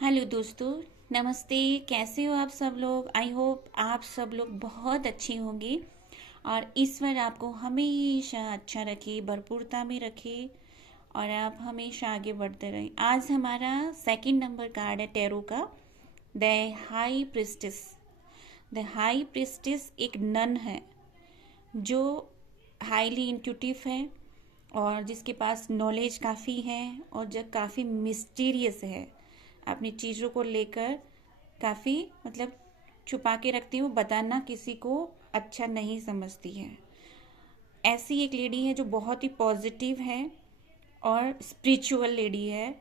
Hello दोस्तों। नमस्ते। कैसे हो आप सब लोग? आई होप आप सब लोग बहुत अच्छे होंगे और ईश्वर आपको हमेशा अच्छा रखे, भरपूरता में रखे और आप हमेशा आगे बढ़ते रहें। आज हमारा सेकंड नंबर कार्ड है टैरो का, the high priestess. The high priestess एक नन है जो हाईली इंट्यूटिव है और जिसके पास नॉलेज काफ़ी है और जो काफ़ी मिस्टीरियस है। अपनी चीज़ों को लेकर काफ़ी छुपा के रखती हूँ, बताना किसी को अच्छा नहीं समझती है। ऐसी एक लेडी है जो बहुत ही पॉजिटिव है और स्पिरिचुअल लेडी है।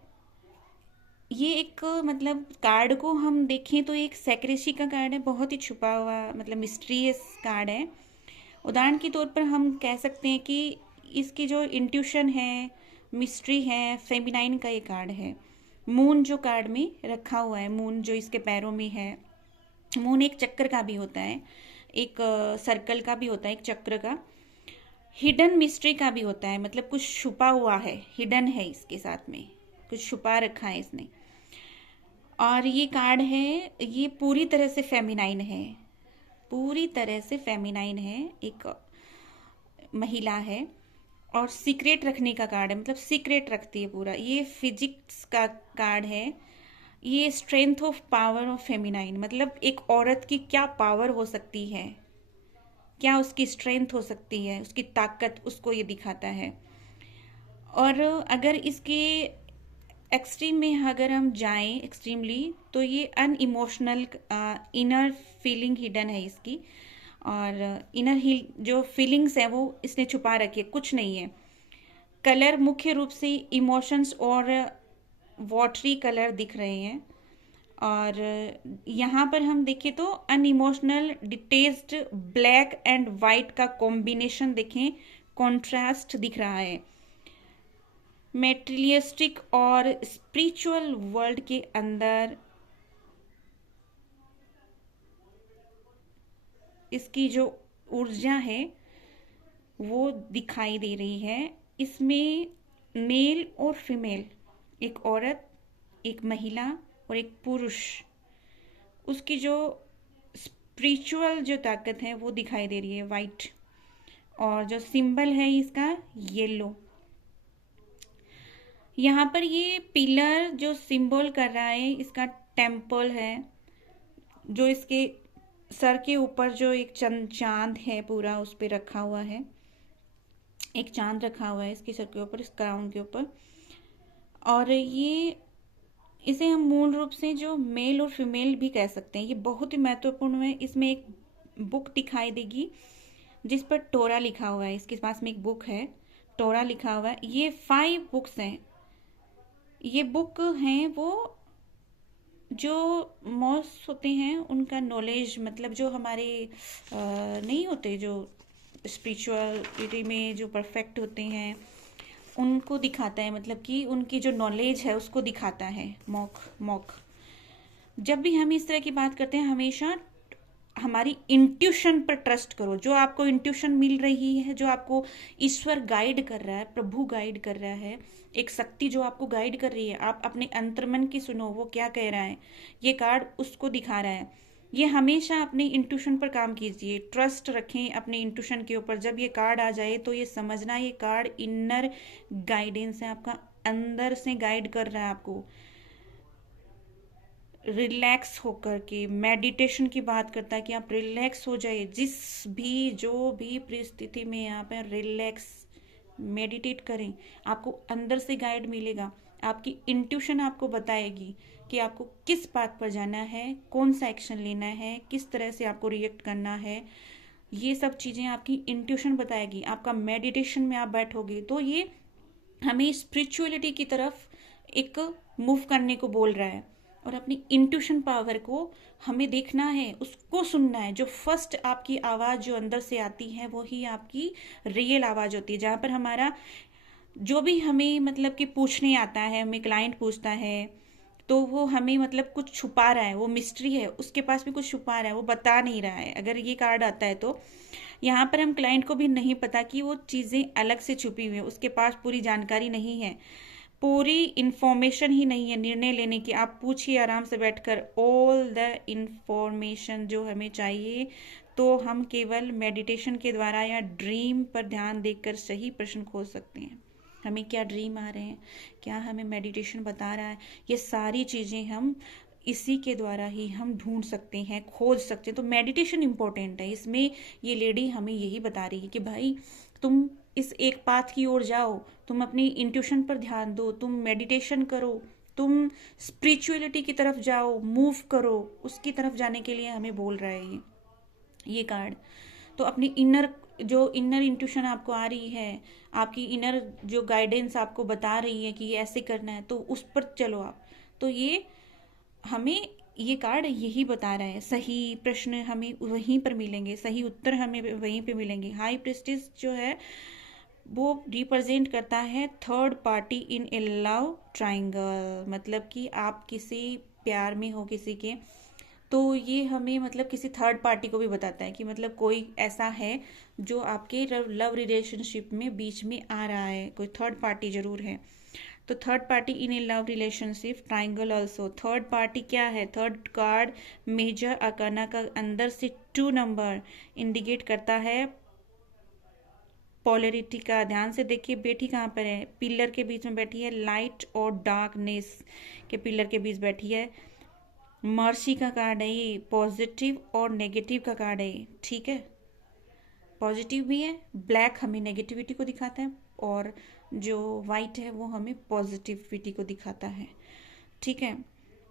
ये एक कार्ड को हम देखें तो एक सेक्रेसी का कार्ड है, बहुत ही छुपा हुआ मिस्ट्रियस कार्ड है। उदाहरण के तौर पर हम कह सकते हैं कि इसकी जो इंट्यूशन है, मिस्ट्री है, फेमिनाइन का ये कार्ड है। मून जो कार्ड में रखा हुआ है, मून जो इसके पैरों में है, मून एक चक्र का भी होता है, एक सर्कल का भी होता है, एक चक्र का। हिडन मिस्ट्री का भी होता है, कुछ छुपा हुआ है, हिडन है, इसके साथ में कुछ छुपा रखा है इसने। और ये कार्ड है, ये पूरी तरह से फेमिनाइन है, पूरी तरह से फेमिनाइन है, एक महिला है और सीक्रेट रखने का कार्ड है, सीक्रेट रखती है पूरा। ये फिजिक्स का कार्ड है। ये strength of power of feminine, एक औरत की क्या पावर हो सकती है, क्या उसकी स्ट्रेंथ हो सकती है, उसकी ताकत, उसको ये दिखाता है। और अगर इसके एक्सट्रीम में अगर हम जाएं, एक्सट्रीमली, तो ये अनइमोशनल इनर फीलिंग हिडन है इसकी। और इनर ही जो फीलिंग्स है वो इसने छुपा रखी है, कुछ नहीं है। कलर मुख्य रूप से इमोशंस और वाटरी कलर दिख रहे हैं। और यहाँ पर हम देखें तो अनइमोशनल डिटेस्ड ब्लैक एंड वाइट का कॉम्बिनेशन देखें, कॉन्ट्रास्ट दिख रहा है। मेटेरियलिस्टिक और स्पिरिचुअल वर्ल्ड के अंदर इसकी जो ऊर्जा है वो दिखाई दे रही है। इसमें मेल और फीमेल, एक औरत, एक महिला और एक पुरुष, उसकी जो स्पिरिचुअल जो ताकत है वो दिखाई दे रही है, वाइट। और जो सिंबल है इसका, येलो। यहाँ पर ये पिलर जो सिंबल कर रहा है, इसका टेम्पल है, जो इसके सर के ऊपर जो एक चांद है पूरा उस पर रखा हुआ है, एक चांद रखा हुआ है इसके सर के ऊपर, इस क्राउन के ऊपर। और ये इसे हम मूल रूप से जो मेल और फीमेल भी कह सकते हैं। ये बहुत ही महत्वपूर्ण है। इसमें एक बुक दिखाई देगी जिस पर टोरा लिखा हुआ है, इसके पास में एक बुक है, टोरा लिखा हुआ है। ये 5 बुक्स हैं। ये बुक हैं वो जो मोस्ट होते हैं उनका नॉलेज, जो हमारे नहीं होते, जो स्पिरिचुअलिटी में जो परफेक्ट होते हैं उनको दिखाता है, कि उनकी जो नॉलेज है उसको दिखाता है। मॉक जब भी हम इस तरह की बात करते हैं, हमेशा हमारी इंट्यूशन पर ट्रस्ट करो। जो आपको इंट्यूशन मिल रही है, जो आपको ईश्वर गाइड कर रहा है, प्रभु गाइड कर रहा है, एक शक्ति जो आपको गाइड कर रही है, आप अपने अंतर्मन की सुनो, वो क्या कह रहा है, ये कार्ड उसको दिखा रहा है। ये हमेशा अपने इंट्यूशन पर काम कीजिए, ट्रस्ट रखें अपने इंट्यूशन के ऊपर। जब ये कार्ड आ जाए तो ये समझना, ये कार्ड इनर गाइडेंस है, आपका अंदर से गाइड कर रहा है आपको। रिलैक्स होकर के मेडिटेशन की बात करता है कि आप रिलैक्स हो जाइए, जिस भी जो भी परिस्थिति में आप हैं, रिलैक्स मेडिटेट करें, आपको अंदर से गाइड मिलेगा। आपकी इंट्यूशन आपको बताएगी कि आपको किस बात पर जाना है, कौन सा एक्शन लेना है, किस तरह से आपको रिएक्ट करना है। ये सब चीज़ें आपकी इंट्यूशन बताएगी। आपका मेडिटेशन में आप बैठोगे तो ये हमें स्पिरिचुअलिटी की तरफ एक मूव करने को बोल रहा है। और अपनी इंट्यूशन पावर को हमें देखना है, उसको सुनना है। जो फर्स्ट आपकी आवाज़ जो अंदर से आती है वो ही आपकी रियल आवाज़ होती है। जहाँ पर हमारा जो भी हमें कि पूछने आता है, हमें क्लाइंट पूछता है तो वो हमें कुछ छुपा रहा है, वो मिस्ट्री है, उसके पास भी कुछ छुपा रहा है, वो बता नहीं रहा है। अगर ये कार्ड आता है तो यहाँ पर हम क्लाइंट को भी नहीं पता कि वो चीज़ें अलग से छुपी हुई है, उसके पास पूरी जानकारी नहीं है। पूरी इंफॉर्मेशन ही नहीं है निर्णय लेने की। आप पूछिए आराम से बैठकर ऑल द इंफॉर्मेशन जो हमें चाहिए, तो हम केवल मेडिटेशन के द्वारा या ड्रीम पर ध्यान देकर सही प्रश्न खोज सकते हैं। हमें क्या ड्रीम आ रहे हैं, क्या हमें मेडिटेशन बता रहा है, ये सारी चीज़ें हम इसी के द्वारा ही हम ढूंढ सकते हैं, खोज सकते हैं। तो मेडिटेशन इम्पोर्टेंट है इसमें। ये लेडी हमें यही बता रही है कि भाई तुम इस एक पाथ की ओर जाओ, तुम अपनी इंट्यूशन पर ध्यान दो, तुम मेडिटेशन करो, तुम स्पिरिचुअलिटी की तरफ जाओ, मूव करो, उसकी तरफ जाने के लिए हमें बोल रहा है ये कार्ड। तो अपनी इनर इंट्यूशन आपको आ रही है, आपकी इनर जो गाइडेंस आपको बता रही है कि ये ऐसे करना है, तो उस पर चलो आप। तो ये हमें ये कार्ड यही बता रहा है। सही प्रश्न हमें वहीं पर मिलेंगे, सही उत्तर हमें वहीं पे मिलेंगे। हाई प्रिस्टिस जो है वो रिप्रेजेंट करता है थर्ड पार्टी इन ए लव ट्राइंगल, मतलब कि आप किसी प्यार में हो किसी के, तो ये हमें मतलब किसी थर्ड पार्टी को भी बताता है कि मतलब कोई ऐसा है जो आपके लव रिलेशनशिप में बीच में आ रहा है, कोई थर्ड पार्टी जरूर है। तो थर्ड पार्टी इन ए love relationship triangle also. Third party क्या है? थर्ड कार्ड मेजर अकाना का अंदर से 2 नंबर इंडिकेट करता है पोलरिटी का। ध्यान से देखिए बैठी कहाँ पर है, पिलर के बीच में बैठी है, लाइट और डार्कनेस के पिलर के बीच बैठी है। मर्सी का कार्ड है ये, पॉजिटिव और नेगेटिव का कार्ड है ये, ठीक है। पॉजिटिव भी है, ब्लैक हमें नेगेटिविटी को दिखाता है और जो वाइट है वो हमें पॉजिटिविटी को दिखाता है, ठीक है।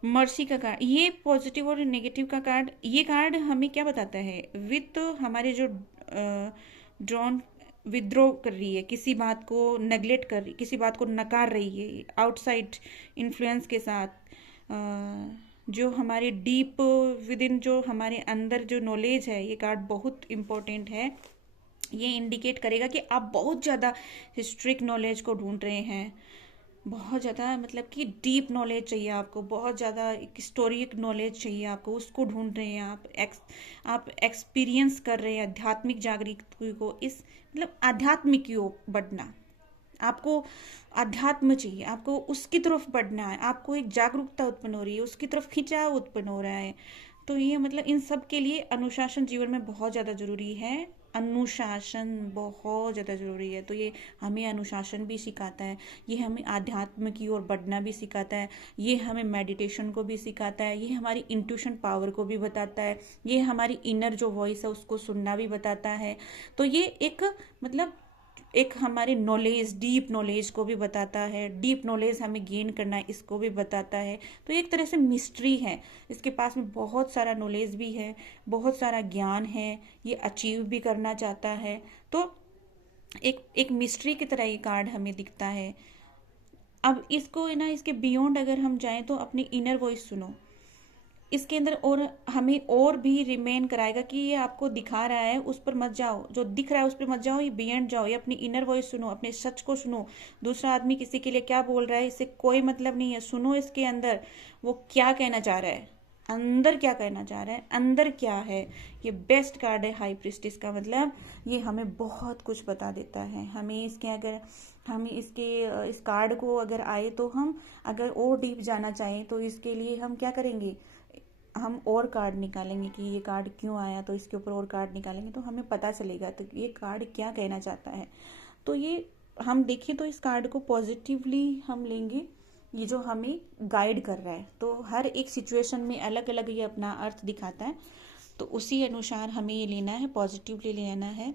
मर्सी का कार्ड, ये पॉजिटिव और नेगेटिव का कार्ड, ये कार्ड हमें क्या बताता है? विथ हमारे जो ड्रॉन विद्रो कर रही है, किसी बात को नेग्लेक्ट कर रही, किसी बात को नकार रही है आउटसाइड इन्फ्लुएंस के साथ, जो हमारे डीप विद इन, जो हमारे अंदर जो नॉलेज है, ये कार्ड बहुत इम्पोर्टेंट है। ये इंडिकेट करेगा कि आप बहुत ज़्यादा हिस्ट्रिक नॉलेज को ढूंढ रहे हैं, बहुत ज़्यादा मतलब कि डीप नॉलेज चाहिए आपको, बहुत ज़्यादा हिस्टोरिक नॉलेज चाहिए आपको, उसको ढूंढ रहे हैं आप एक्सपीरियंस कर रहे हैं आध्यात्मिक जागृति को, इस मतलब आध्यात्मिक की ओर बढ़ना, आपको अध्यात्म चाहिए, आपको उसकी तरफ बढ़ना है, आपको एक जागरूकता उत्पन्न हो रही है, उसकी तरफ खिंचाव उत्पन्न हो रहा है। तो ये मतलब इन सब के लिए अनुशासन जीवन में बहुत ज़्यादा जरूरी है, अनुशासन बहुत ज़्यादा ज़रूरी है। तो ये हमें अनुशासन भी सिखाता है, ये हमें आध्यात्म की ओर बढ़ना भी सिखाता है, ये हमें मेडिटेशन को भी सिखाता है, ये हमारी इंट्यूशन पावर को भी बताता है, ये हमारी इनर जो वॉइस है उसको सुनना भी बताता है। तो ये एक मतलब एक हमारे नॉलेज, डीप नॉलेज को भी बताता है, डीप नॉलेज हमें गेन करना है इसको भी बताता है। तो एक तरह से मिस्ट्री है, इसके पास में बहुत सारा नॉलेज भी है, बहुत सारा ज्ञान है, ये अचीव भी करना चाहता है। तो एक मिस्ट्री की तरह ये कार्ड हमें दिखता है। अब इसको है ना, इसके बियॉन्ड अगर हम जाएं तो अपनी इनर वॉइस सुनो इसके अंदर, और हमें और भी रिमेन कराएगा कि ये आपको दिखा रहा है उस पर मत जाओ, जो दिख रहा है उस पर मत जाओ, ये बियॉन्ड जाओ, ये अपनी इनर वॉइस सुनो, अपने सच को सुनो। दूसरा आदमी किसी के लिए क्या बोल रहा है इससे कोई मतलब नहीं है, सुनो इसके अंदर वो क्या कहना चाह रहा है, अंदर क्या कहना चाह रहा है, अंदर क्या है। ये बेस्ट कार्ड है हाई प्रिस्टिस का, मतलब ये हमें बहुत कुछ बता देता है। हमें इसके अगर हम इस कार्ड को अगर आए तो हम अगर और डीप जाना चाहें तो इसके लिए हम क्या करेंगे, हम और कार्ड निकालेंगे कि ये कार्ड क्यों आया, तो इसके ऊपर और कार्ड निकालेंगे तो हमें पता चलेगा तो ये कार्ड क्या कहना चाहता है। तो ये हम देखें तो इस कार्ड को पॉजिटिवली हम लेंगे, ये जो हमें गाइड कर रहा है। तो हर एक सिचुएशन में अलग अलग ये अपना अर्थ दिखाता है, तो उसी अनुसार हमें ये लेना है, पॉजिटिवली लेना है।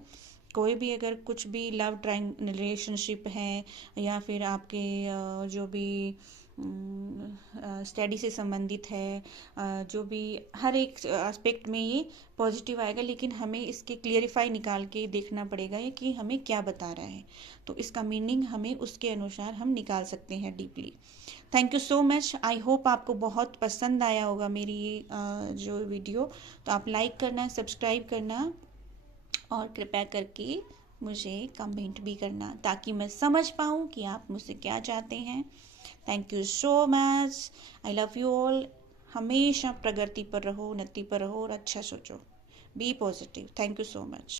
कोई भी अगर कुछ भी लव ट्राइंग रिलेशनशिप है या फिर आपके जो भी स्टडी से संबंधित है, जो भी हर एक एस्पेक्ट में ये पॉजिटिव आएगा, लेकिन हमें इसके क्लियरिफाई निकाल के देखना पड़ेगा ये कि हमें क्या बता रहा है। तो इसका मीनिंग हमें उसके अनुसार हम निकाल सकते हैं deeply. Thank you so much, I hope आपको बहुत पसंद आया होगा मेरी जो वीडियो। तो आप लाइक करना, सब्सक्राइब करना और कृपया करके मुझे कमेंट भी करना ताकि मैं समझ पाऊँ कि आप मुझसे क्या चाहते हैं। Thank you so much, I love you all. हमेशा प्रगति पर रहो, उन्नति पर रहो और अच्छा सोचो, be positive. Thank you so much.